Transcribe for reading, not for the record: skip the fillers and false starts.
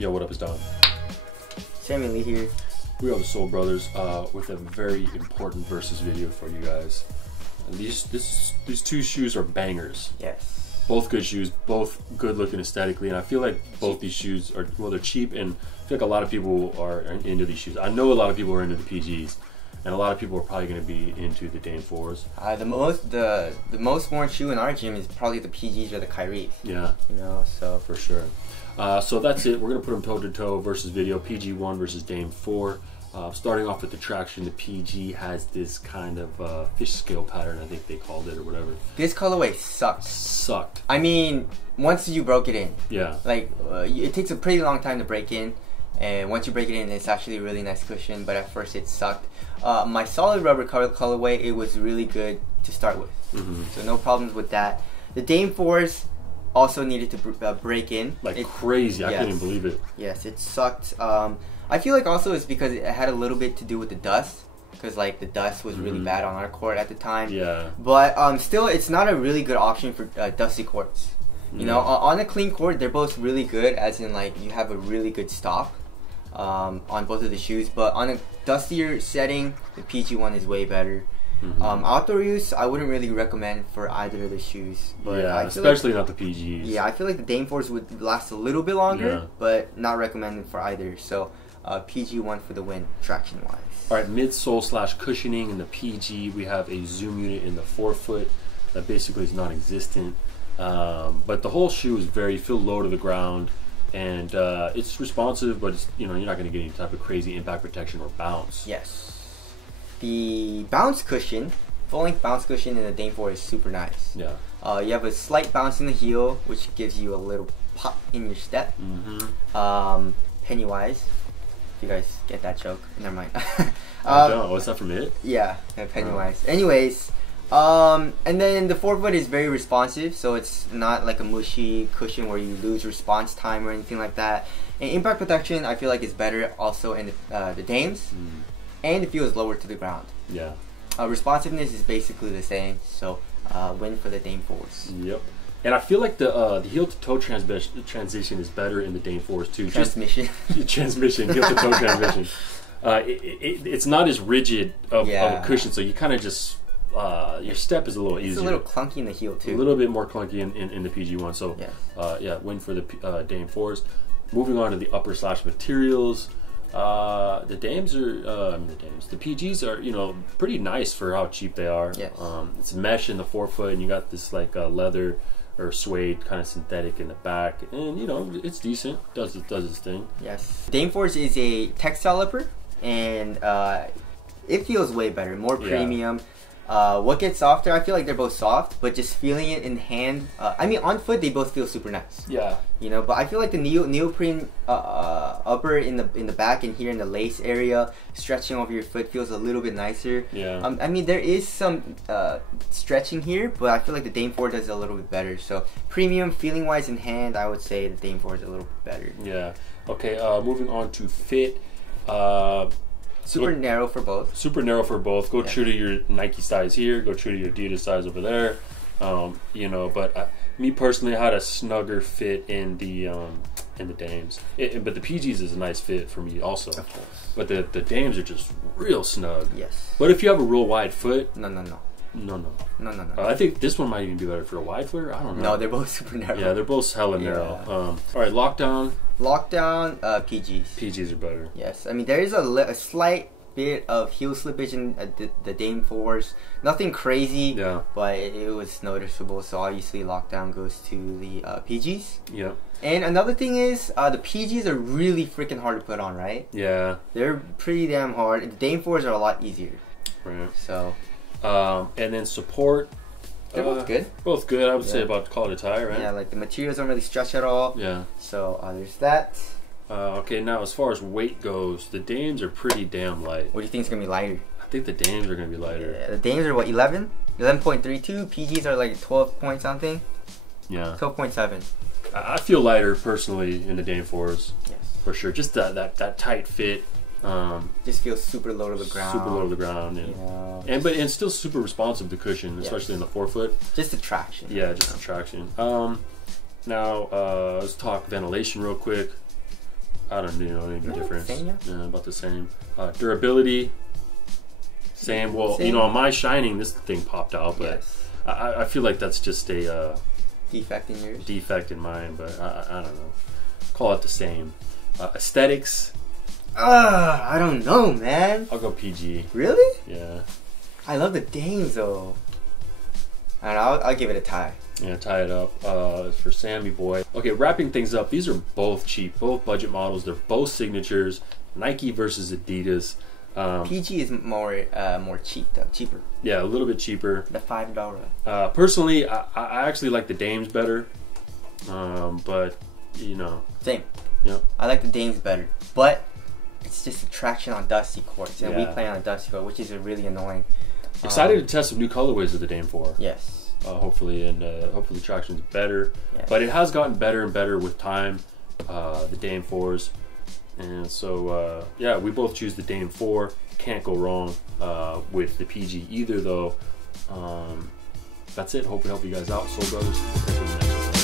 Yo, what up, it's Don. Sammy Lee here. We are the Soul Brothers with a very important versus video for you guys. And these two shoes are bangers. Yes. Both good shoes, both good looking aesthetically, and I feel like both these shoes are, well, they're cheap, and I feel like a lot of people are into these shoes. I know a lot of people are into the PGs, and a lot of people are probably going to be into the Dame 4s. The most worn shoe in our gym is probably the PGs or the Kyries. Yeah. You know, so for sure. So that's it. We're going to put them toe to toe versus video. PG1 versus Dame 4. Starting off with the traction, the PG has this kind of fish scale pattern, I think they called it, or whatever. This colorway sucked. Sucked. I mean, once you broke it in. Yeah. Like, it takes a pretty long time to break in. And once you break it in, it's actually a really nice cushion. But at first, it sucked. My solid rubber colorway, it was really good to start with. So no problems with that. The Dame 4s also needed to break in. Like crazy. I couldn't even believe it. Yes, it sucked. I feel like also it's because it had a little bit to do with the dust. Because like the dust was really bad on our court at the time. Yeah. But still, it's not a really good option for dusty courts. You know, on a clean court, they're both really good, as in like you have a really good stock on both of the shoes. But on a dustier setting, the PG one is way better. Outdoor use, I wouldn't really recommend for either of the shoes. But yeah, especially not the PGs. Yeah, I feel like the Dame 4s would last a little bit longer, but not recommended for either. So PG1 for the win, traction wise. Alright, midsole / cushioning in the PG, we have a zoom unit in the forefoot that basically is non-existent. But the whole shoe is feel low to the ground, and it's responsive, but it's, you know, you're not going to get any type of crazy impact protection or bounce. Yes. The bounce cushion, full-length bounce cushion in the Dame 4 is super nice. Yeah. You have a slight bounce in the heel, which gives you a little pop in your step. Pennywise. If you guys get that joke, never mind. I don't. What's that from it? Yeah, Pennywise. Anyways, and then the forefoot is very responsive, so it's not like a mushy cushion where you lose response time or anything like that. And impact protection, I feel like, is better also in the Dames. And it feels lower to the ground. Yeah. Responsiveness is basically the same, so win for the Dame 4s. Yep. And I feel like the heel to toe transition is better in the Dame 4s too. Transmission. Transmission, heel to toe transmission. It's not as rigid of a cushion, so you kind of just your step is a little easier. It's a little clunky in the heel too. A little bit more clunky in the PG one. So yeah, win for the Dame 4s. Moving on to the upper / materials. The Dames are the PGs are, you know, pretty nice for how cheap they are. Yes. It's mesh in the forefoot, and you got this like leather or suede kind of synthetic in the back, and you know, it's decent. Does its thing. Yes. Dame 4s is a textile upper, and it feels way better, more premium. What gets softer? I feel like they're both soft, but just feeling it in hand. I mean, on foot they both feel super nice. Yeah. You know, but I feel like the neoprene upper in the back and here in the lace area, stretching over your foot, feels a little bit nicer. Yeah. I mean, there is some stretching here, but I feel like the Dame 4 does it a little bit better. So premium feeling wise in hand, I would say the Dame 4 is a little bit better. Yeah. Okay. Moving on to fit. Super narrow for both. Super narrow for both. Go true to your Nike size here. Go true to your Adidas size over there. You know, but me personally, I had a snugger fit in the Dames. But the PGs is a nice fit for me also. Of course. But the Dames are just real snug. Yes. But if you have a real wide foot, No. I think this one might even be better for a wide footer. I don't know. No, they're both super narrow. Yeah, they're both hella narrow. All right, lockdown. PGs. PGs are better. Yes, I mean there is a slight bit of heel slippage in the Dame 4s. Nothing crazy. Yeah. But it was noticeable. So obviously lockdown goes to the PGs. Yeah. And another thing is the PGs are really freaking hard to put on, right? Yeah. They're pretty damn hard. The Dame 4s are a lot easier. Right. So. And then support. They're both good. Both good. I would say about to call it a tie, right? Yeah, like the materials don't really stretch at all. Yeah. So there's that. Okay, now as far as weight goes, the Dames are pretty damn light. What do you think is gonna be lighter? I think the Dames are gonna be lighter. Yeah, the Dames are what, 11? 11.32. PGs are like 12 point something. Yeah. 12.7. I feel lighter personally in the Dame 4s. Yes. For sure. Just that tight fit. Just feels super low to the ground. Super low to the ground, and but it's still super responsive to cushion, especially in the forefoot. Just the traction. Yeah, just the traction. Now let's talk ventilation real quick. I don't know any difference. Same, yeah. Yeah, about the same. Durability, same. Well, Same. you know, on my Shining, this thing popped out, but Yes. I feel like that's just a Defect in yours. defect in mine. But I don't know. Call it the same. Aesthetics, I don't know, man. I'll go PG. Really? Yeah. I love the dames though. And I'll give it a tie. Yeah, tie it up. For Sammy boy. Okay, wrapping things up. These are both cheap, both budget models. They're both signatures. Nike versus Adidas. PG is more cheap though, cheaper. Yeah, a little bit cheaper. The $5. Personally, I actually like the dames better. But you know. Same. Yep. I like the dames better, but it's just a traction on dusty courts, and we Yeah. play on a dusty court, which is really annoying. Excited to test some new colorways of the Dame 4. Yes. Hopefully, and hopefully traction's better. Yes. But it has gotten better and better with time, the Dame 4s. And so, yeah, we both choose the Dame 4. Can't go wrong with the PG either, though. That's it. Hope we help you guys out. Soul Brothers. Catch you in the next one.